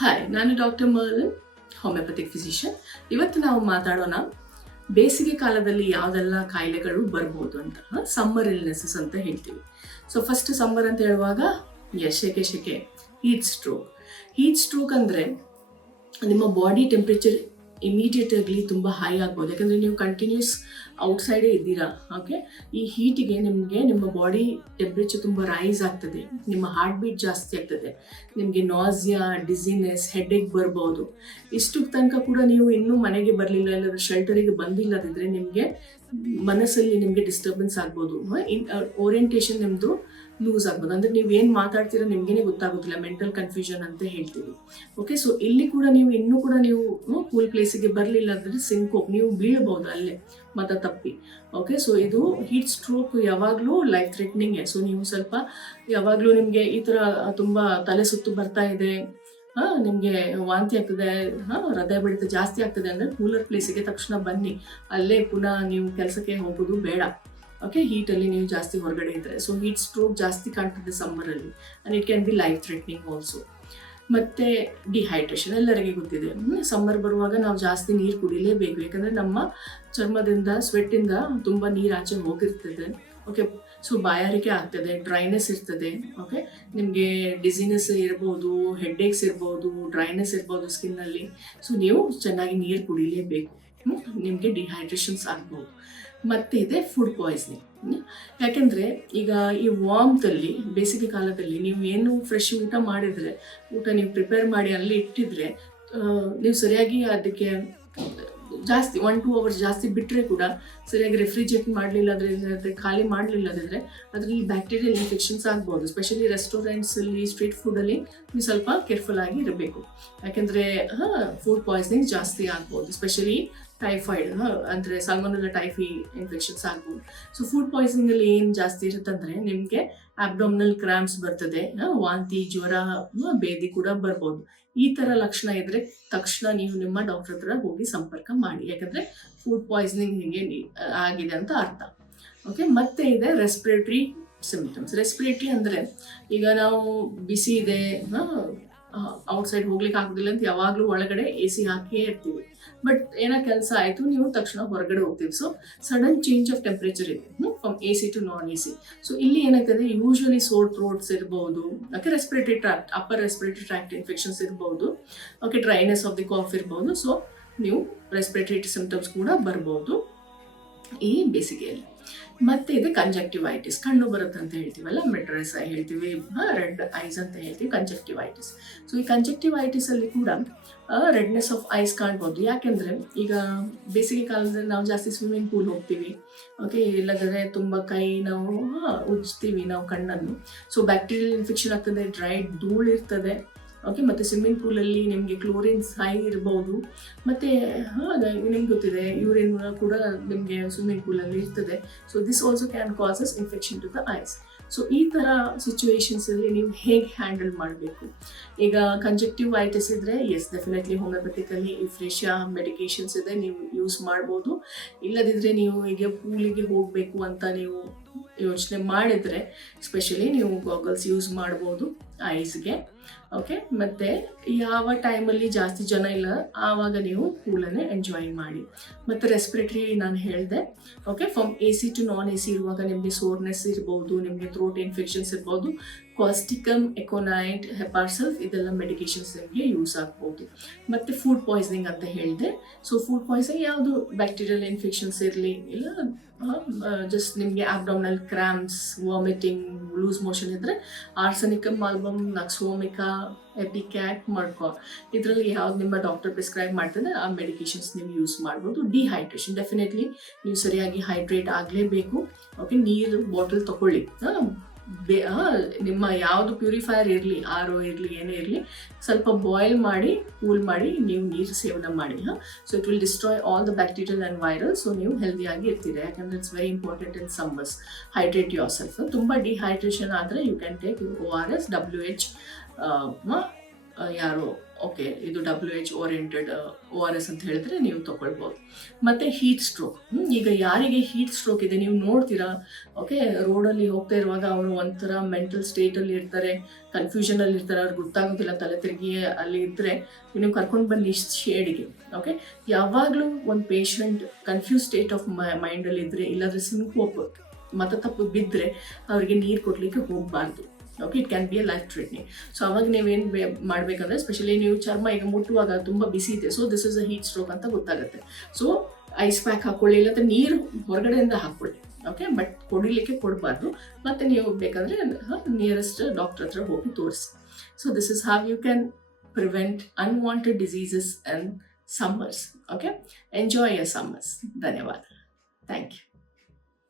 Hi, ನಾನು doctor Merlion, homeopathic physician. ಇವತ್ತು ನಾವು ಮಾತಾಡೋಣ ಬೇಸಿಗೆ ಕಾಲದಲ್ಲಿ ಯಾವುದೆಲ್ಲ ಕಾಯಿಲೆಗಳು ಬರ್ಬೋದು ಅಂತ. ಸಮ್ಮರ್ ಇಲ್ನೆಸಸ್ ಅಂತ ಹೇಳ್ತೀವಿ. ಸೊ ಫಸ್ಟ್ ಸಮ್ಮರ್ ಅಂತ ಹೇಳುವಾಗ ಶೆಕೆ, ಹೀಟ್ ಸ್ಟ್ರೋಕ್ ಅಂದರೆ ನಿಮ್ಮ ಬಾಡಿ ಟೆಂಪ್ರೇಚರ್ ಇಮಿಡಿಯೇಟ್ ಆಗಲಿ ತುಂಬ ಹೈ ಆಗ್ಬೋದು. ಯಾಕಂದರೆ ನೀವು ಕಂಟಿನ್ಯೂಸ್ ಔಟ್ಸೈಡೇ ಇದ್ದೀರಾ. ಓಕೆ, ಈ ಹೀಟಿಗೆ ನಿಮಗೆ ನಿಮ್ಮ ಬಾಡಿ ಟೆಂಪ್ರೇಚರ್ ತುಂಬ ರೈಸ್ ಆಗ್ತದೆ, ನಿಮ್ಮ ಹಾರ್ಟ್ ಬೀಟ್ ಜಾಸ್ತಿ ಆಗ್ತದೆ, ನಿಮಗೆ ನಾಸಿಯಾ, ಡಿಸಿನೆಸ್, ಹೆಡ್ಏಕ್ ಬರ್ಬೋದು. ಇಷ್ಟು ತನಕ ಕೂಡ ನೀವು ಇನ್ನೂ ಮನೆಗೆ ಬರಲಿಲ್ಲ, ಇಲ್ಲದ್ರೆ ಶೆಲ್ಟರಿಗೆ ಬಂದಿಲ್ಲದಿದ್ದರೆ ನಿಮಗೆ ಮನಸ್ಸಲ್ಲಿ ನಿಮಗೆ ಡಿಸ್ಟರ್ಬೆನ್ಸ್ ಆಗ್ಬೋದು. ಓರಿಯೆಂಟೇಷನ್ ನಿಮ್ಮದು ಲೂಸ್ ಆಗ್ಬೋದು. ಅಂದರೆ ನೀವು ಏನು ಮಾತಾಡ್ತೀರೋ ನಿಮಗೇನೆ ಗೊತ್ತಾಗೋದಿಲ್ಲ, ಮೆಂಟಲ್ ಕನ್ಫ್ಯೂಷನ್ ಅಂತ ಹೇಳ್ತೀವಿ. ಓಕೆ, ಸೊ ಇಲ್ಲಿ ಕೂಡ ನೀವು ಇನ್ನೂ ಕೂಡ ನೀವು ಕೂಲ್ ಪ್ಲೇಸಿಗೆ ಬರಲಿಲ್ಲ ಅಂದರೆ ಸಿಂಕೋಪ್, ನೀವು ಬೀಳ್ಬೋದು ಅಲ್ಲೇ ಮತ ತಪ್ಪಿ. ಓಕೆ, ಸೊ ಇದು ಹೀಟ್ ಸ್ಟ್ರೋಕ್ ಯಾವಾಗಲೂ ಲೈಫ್ ಥ್ರೆಟ್ನಿಂಗೇ. ಸೊ ನೀವು ಸ್ವಲ್ಪ ಯಾವಾಗಲೂ ನಿಮಗೆ ಈ ಥರ ತುಂಬ ತಲೆ ಸುತ್ತು ಬರ್ತಾ ಇದೆ, ನಿಮಗೆ ವಾಂತಿ ಆಗ್ತದೆ, ಹೃದಯ ಬಡಿತ ಜಾಸ್ತಿ ಆಗ್ತದೆ ಅಂದರೆ ಕೂಲರ್ ಪ್ಲೇಸಿಗೆ ತಕ್ಷಣ ಬನ್ನಿ. ಅಲ್ಲೇ ಪುನಃ ನೀವು ಕೆಲಸಕ್ಕೆ ಹೋಗೋದು ಬೇಡ. ಓಕೆ, ಹೀಟಲ್ಲಿ ನೀವು ಜಾಸ್ತಿ ಹೊರಗಡೆ ಇದ್ದರೆ. ಸೊ ಹೀಟ್ ಸ್ಟ್ರೋಕ್ ಜಾಸ್ತಿ ಕಾಣ್ತದೆ ಸಮ್ಮರಲ್ಲಿ, and it can be life threatening also. ಮತ್ತು ಡಿಹೈಡ್ರೇಷನ್ ಎಲ್ಲರಿಗೆ ಗೊತ್ತಿದೆ. ಸಮ್ಮರ್ ಬರುವಾಗ ನಾವು ಜಾಸ್ತಿ ನೀರು ಕುಡಿಲೇಬೇಕು, ಯಾಕಂದರೆ ನಮ್ಮ ಚರ್ಮದಿಂದ, ಸ್ವೆಟ್ಟಿಂದ ತುಂಬ ನೀರು ಆಚೆ ಹೋಗಿರ್ತದೆ. ಓಕೆ, ಸೊ ಬಾಯಾರಿಕೆ ಆಗ್ತದೆ, ಡ್ರೈನೆಸ್ ಇರ್ತದೆ. ಓಕೆ, ನಿಮಗೆ ಡಿಸಿನೆಸ್ ಇರ್ಬೋದು, ಹೆಡ್ಏಕ್ಸ್ ಇರ್ಬೋದು, ಡ್ರೈನೆಸ್ ಇರ್ಬೋದು ಸ್ಕಿನ್ನಲ್ಲಿ. ಸೊ ನೀವು ಚೆನ್ನಾಗಿ ನೀರು ಕುಡಿಲೇಬೇಕು, ನಿಮಗೆ ಡಿಹೈಡ್ರೇಷನ್ಸ್ ಆಗ್ಬೋದು. ಮತ್ತು ಇದೆ ಫುಡ್ ಪಾಯ್ಸನಿಂಗ್. ಯಾಕೆಂದರೆ ಈಗ ಈ ವಾಮ್ತಲ್ಲಿ, ಬೇಸಿಗೆ ಕಾಲದಲ್ಲಿ ನೀವು ಏನು ಫ್ರೆಶ್ ಊಟ ಮಾಡಿದರೆ, ಊಟ ನೀವು ಪ್ರಿಪೇರ್ ಮಾಡಿ ಅಲ್ಲಿ ಇಟ್ಟಿದ್ರೆ, ನೀವು ಸರಿಯಾಗಿ ಅದಕ್ಕೆ ಜಾಸ್ತಿ 1-2 hours ಜಾಸ್ತಿ ಬಿಟ್ಟರೆ ಕೂಡ ಸರಿಯಾಗಿ ರೆಫ್ರಿಜರೇಟ್ ಮಾಡಲಿಲ್ಲ ಅಂದರೆ, ಖಾಲಿ ಮಾಡಲಿಲ್ಲದಿದ್ದರೆ ಅದರಲ್ಲಿ ಬ್ಯಾಕ್ಟೀರಿಯಲ್ ಇನ್ಫೆಕ್ಷನ್ಸ್ ಆಗ್ಬೋದು. ಸ್ಪೆಷಲಿ ರೆಸ್ಟೋರೆಂಟ್ಸಲ್ಲಿ, ಸ್ಟ್ರೀಟ್ ಫುಡಲ್ಲಿ ನೀವು ಸ್ವಲ್ಪ ಕೇರ್ಫುಲ್ ಆಗಿ ಇರಬೇಕು. ಯಾಕೆಂದರೆ ಫುಡ್ ಪಾಯ್ಸನಿಂಗ್ ಜಾಸ್ತಿ ಆಗ್ಬೋದು. ಸ್ಪೆಷಲಿ ಟೈಫಾಯ್ಡ್ ಅಂದರೆ ಸಾಲ್ಮೊನೆಲ್ಲಾ ಟೈಫಿ ಇನ್ಫೆಕ್ಷನ್ಸ್ ಆಗ್ಬೋದು. ಸೊ ಫುಡ್ ಪಾಯ್ಸನಿಂಗಲ್ಲಿ ಏನು ಜಾಸ್ತಿ ಇರುತ್ತಂದರೆ ನಿಮಗೆ ಅಬ್ಡಾಮಿನಲ್ ಕ್ರಾಂಪ್ಸ್ ಬರ್ತದೆ, ವಾಂತಿ, ಜ್ವರ, ಬೇದಿ ಕೂಡ ಬರ್ಬೋದು. ಈ ಥರ ಲಕ್ಷಣ ಇದ್ದರೆ ತಕ್ಷಣ ನೀವು ನಿಮ್ಮ ಡಾಕ್ಟರ್ ಹತ್ರ ಹೋಗಿ ಸಂಪರ್ಕ ಮಾಡಿ, ಯಾಕಂದರೆ ಫುಡ್ ಪಾಯ್ಸನಿಂಗ್ ಹೀಗೆ ಆಗಿದೆ ಅಂತ ಅರ್ಥ. ಓಕೆ, ಮತ್ತೆ ಇದೆ ರೆಸ್ಪಿರೇಟ್ರಿ ಸಿಂಪ್ಟಮ್ಸ್. ರೆಸ್ಪಿರೇಟ್ರಿ ಅಂದರೆ ಈಗ ನಾವು ಬಿಸಿ ಇದೆ, ಔಟ್ಸೈಡ್ ಹೋಗ್ಲಿಕ್ಕೆ ಆಗೋದಿಲ್ಲ ಅಂತ ಯಾವಾಗಲೂ ಒಳಗಡೆ AC ಹಾಕಿಯೇ ಇರ್ತೀವಿ. ಬಟ್ ಏನೋ ಕೆಲಸ ಆಯಿತು, ನೀವು ತಕ್ಷಣ ಹೊರಗಡೆ ಹೋಗ್ತೀವಿ. So sudden change of temperature ಇದೆ, from AC to non AC. So ಇಲ್ಲಿ ಏನಾಗ್ತದೆ, ಯೂಶುವಲಿ ಸೋರ್ ಥ್ರೋಟ್ಸ್ ಇರ್ಬೋದು, okay, respiratory tract, upper respiratory tract infections ಇರ್ಬೋದು, okay, dryness of the cough ಇರ್ಬೋದು. ಸೊ ನೀವು ರೆಸ್ಪಿರೇಟರಿ ಸಿಂಪ್ಟಮ್ಸ್ ಕೂಡ ಬರ್ಬೋದು ಈ ಬೇಸಿಗೆಯಲ್ಲಿ. ಮತ್ತೆ ಇದೆ ಕಂಜಕ್ಟಿವೈಟಿಸ್, ಕಣ್ಣು ಬರುತ್ತೆ ಅಂತ ಹೇಳ್ತೀವಲ್ಲ, ಮೆಟ್ರಸ್ ಐ ಹೇಳ್ತೀವಿ, ರೆಡ್ ಐಸ್ ಅಂತ ಹೇಳ್ತೀವಿ, ಕಂಜಕ್ಟಿವೈಟಿಸ್. ಸೊ ಈ ಕಂಜಕ್ಟಿವೈಟಿಸಲ್ಲಿ ಕೂಡ ರೆಡ್ನೆಸ್ ಆಫ್ ಐಸ್ ಕಾಣ್ಬೋದು. ಯಾಕೆಂದರೆ ಈಗ ಬೇಸಿಗೆ ಕಾಲದಲ್ಲಿ ನಾವು ಜಾಸ್ತಿ ಸ್ವಿಮ್ಮಿಂಗ್ ಪೂಲ್ ಹೋಗ್ತೀವಿ. ಓಕೆ, ಇಲ್ಲದ್ರೆ ತುಂಬ ನಾವು ಉಜ್ತೀವಿ ನಾವು ಕಣ್ಣನ್ನು. ಸೊ ಬ್ಯಾಕ್ಟೀರಿಯಲ್ ಇನ್ಫೆಕ್ಷನ್ ಆಗ್ತದೆ, ಡ್ರೈ ಧೂಳು ಇರ್ತದೆ. ಓಕೆ, ಮತ್ತು ಸ್ವಿಮ್ಮಿಂಗ್ ಪೂಲಲ್ಲಿ ನಿಮಗೆ ಕ್ಲೋರಿನ್ಸ್ ಹೈ ಇರ್ಬೋದು. ಮತ್ತು ನಿಮ್ಗೆ ಗೊತ್ತಿದೆ, ಯೂರಿನ್ ಕೂಡ ನಿಮಗೆ ಸ್ವಿಮ್ಮಿಂಗ್ ಪೂಲಲ್ಲಿ ಇರ್ತದೆ. So this also can causes infection to the eyes. So ಈ ಥರ ಸಿಚುವೇಶನ್ಸಲ್ಲಿ ನೀವು ಹೇಗೆ ಹ್ಯಾಂಡಲ್ ಮಾಡಬೇಕು? ಈಗ ಕಂಜಕ್ಟಿವೈಟಿಸ್ ಇದ್ದರೆ ಡೆಫಿನೆಟ್ಲಿ ಹೋಮಿಯೋಪತಿಕಲ್ಲಿ ಇಫ್ರೇಷಿಯಾ ಮೆಡಿಕೇಶನ್ಸ್ ಇದೆ, ನೀವು ಯೂಸ್ ಮಾಡ್ಬೋದು. ಇಲ್ಲದಿದ್ದರೆ ನೀವು ಈಗ ಪೂಲಿಗೆ ಹೋಗಬೇಕು ಅಂತ ನೀವು ಯೋಚನೆ ಮಾಡಿದರೆ ಸ್ಪೆಷಲಿ ನೀವು ಗಾಗಲ್ಸ್ ಯೂಸ್ ಮಾಡ್ಬೋದು ಐಸ್ಗೆ. ಓಕೆ, ಮತ್ತು ಯಾವ ಟೈಮಲ್ಲಿ ಜಾಸ್ತಿ ಜನ ಇಲ್ಲ ಆವಾಗ ನೀವು ಪೂಲನ್ನೇ ಎಂಜಾಯ್ ಮಾಡಿ. ಮತ್ತು ರೆಸ್ಪಿರೇಟರಿ ನಾನು ಹೇಳಿದೆ. Okay, from AC to non AC ಇರುವಾಗ ನಿಮಗೆ ಸೋರ್ನೆಸ್ ಇರ್ಬೋದು, ನಿಮಗೆ ಥ್ರೋಟ್ ಇನ್ಫೆಕ್ಷನ್ಸ್ ಇರ್ಬೋದು, ಕಾಸ್ಟಿಕಮ್, ಎಕೋನೈಟ್, ಹೆಪಾರ್ಸಲ್ಫ್ ಇದೆಲ್ಲ ಮೆಡಿಕೇಶನ್ಸ್ ನಿಮಗೆ ಯೂಸ್ ಆಗ್ಬೋದು. ಮತ್ತು ಫುಡ್ ಪಾಯ್ಸನಿಂಗ್ ಅಂತ ಹೇಳಿದೆ. ಸೊ ಫುಡ್ ಪಾಯ್ಸನಿಂಗ್ ಯಾವುದು ಬ್ಯಾಕ್ಟೀರಿಯಲ್ ಇನ್ಫೆಕ್ಷನ್ಸ್ ಇರಲಿ, ಇಲ್ಲ ಜಸ್ಟ್ ನಿಮಗೆ abdominal cramps, vomiting, loose motion ಇದ್ದರೆ ಆರ್ಸೆನಿಕಮ್ ಆಲ್ಬಮ್, ನಕ್ಸೋಮಿಕಾ, ಎಪಿಕ್ಯಾಟ್, ಮರ್ಕಾ ಇದರಲ್ಲಿ ಯಾವ್ದು ನಿಮ್ಮ ಡಾಕ್ಟರ್ ಪ್ರಿಸ್ಕ್ರೈಬ್ ಮಾಡ್ತದೆ ಆ ಮೆಡಿಕೇಶನ್ಸ್ ನೀವು ಯೂಸ್ ಮಾಡ್ಬೋದು. ಡಿಹೈಡ್ರೇಷನ್, ಡೆಫಿನೆಟ್ಲಿ ನೀವು ಸರಿಯಾಗಿ ಹೈಡ್ರೇಟ್ ಆಗಲೇಬೇಕು. ಓಕೆ, ನೀರು ಬಾಟಲ್ ತಗೊಳ್ಳಿ. ನಿಮ್ಮ ಯಾವುದು ಪ್ಯೂರಿಫೈಯರ್ ಇರಲಿ, RO ಇರಲಿ, ಏನೇ ಇರಲಿ, ಸ್ವಲ್ಪ ಬಾಯ್ಲ್ ಮಾಡಿ ಕೂಲ್ ಮಾಡಿ ನೀವು ನೀರು ಸೇವನೆ ಮಾಡಿ. So it will destroy all the bacterial and viral. So ನೀವು ಹೆಲ್ದಿಯಾಗಿ ಇರ್ತೀರಿ. ಯಾಕಂದರೆ it's very important in summers. Hydrate yourself. ತುಂಬ ಡಿಹೈಡ್ರೇಷನ್ ಆದರೆ you can take ORS, WH ಯಾರು ಓಕೆ ಇದು WHO ಓರಿಯೆಂಟೆಡ್ ORS ಅಂತ ಹೇಳಿದ್ರೆ ನೀವು ತಗೊಳ್ಬೋದು. ಮತ್ತು ಹೀಟ್ ಸ್ಟ್ರೋಕ್, ಈಗ ಯಾರಿಗೆ ಹೀಟ್ ಸ್ಟ್ರೋಕ್ ಇದೆ ನೀವು ನೋಡ್ತೀರಾ, ಓಕೆ, ರೋಡಲ್ಲಿ ಹೋಗ್ತಾ ಇರುವಾಗ ಅವರು ಒಂಥರ ಮೆಂಟಲ್ ಸ್ಟೇಟಲ್ಲಿ ಇರ್ತಾರೆ, ಕನ್ಫ್ಯೂಷನಲ್ಲಿ ಇರ್ತಾರೆ, ಅವ್ರಿಗೆ ಗೊತ್ತಾಗೋದಿಲ್ಲ, ತಲೆ ತಿರುಗಿ ಅಲ್ಲಿ ಇದ್ದರೆ ನೀವು ಕರ್ಕೊಂಡು ಬನ್ನಿ ಶೇಡಿಗೆ. ಓಕೆ, ಯಾವಾಗಲೂ ಒಂದು ಪೇಷಂಟ್ ಕನ್ಫ್ಯೂಸ್ ಸ್ಟೇಟ್ ಆಫ್ ಮೈಂಡಲ್ಲಿ ಇದ್ದರೆ, ಇಲ್ಲಾಂದರೆ ಸಿಂಕೋಪ್ ಮತ ತಪ್ಪು ಬಿದ್ದರೆ ಅವರಿಗೆ ನೀರು ಕೊಡಲಿಕ್ಕೆ ಹೋಗಬಾರ್ದು. Okay, it can B A life threatening. So ಅವಾಗ ನೀವೇನು ಮಾಡಬೇಕಂದ್ರೆ, ಸ್ಪೆಷಲಿ ನೀವು ಚರ್ಮ ಈಗ ಮುಟ್ಟುವಾಗ ತುಂಬ ಬಿಸಿ ಇದೆ, so this is a heat stroke ಅಂತ ಗೊತ್ತಾಗುತ್ತೆ. ಸೊ ಐಸ್ ಪ್ಯಾಕ್ ಹಾಕ್ಕೊಳ್ಳಿ, ಇಲ್ಲಾಂದರೆ ನೀರು ಹೊರಗಡೆಯಿಂದ ಹಾಕ್ಕೊಳ್ಳಿ. ಓಕೆ, ಬಟ್ ಕುಡಿಲಿಕ್ಕೆ ಕೊಡಬಾರ್ದು. ಮತ್ತು ನೀವು ಬೇಕಾದರೆ ನಿಯರೆಸ್ಟ್ ಡಾಕ್ಟರ್ ಹತ್ರ ಹೋಗಿ ತೋರಿಸಿ. So this is how you can prevent unwanted diseases and summers. Okay, enjoy your summers. ಧನ್ಯವಾದ. Thank you.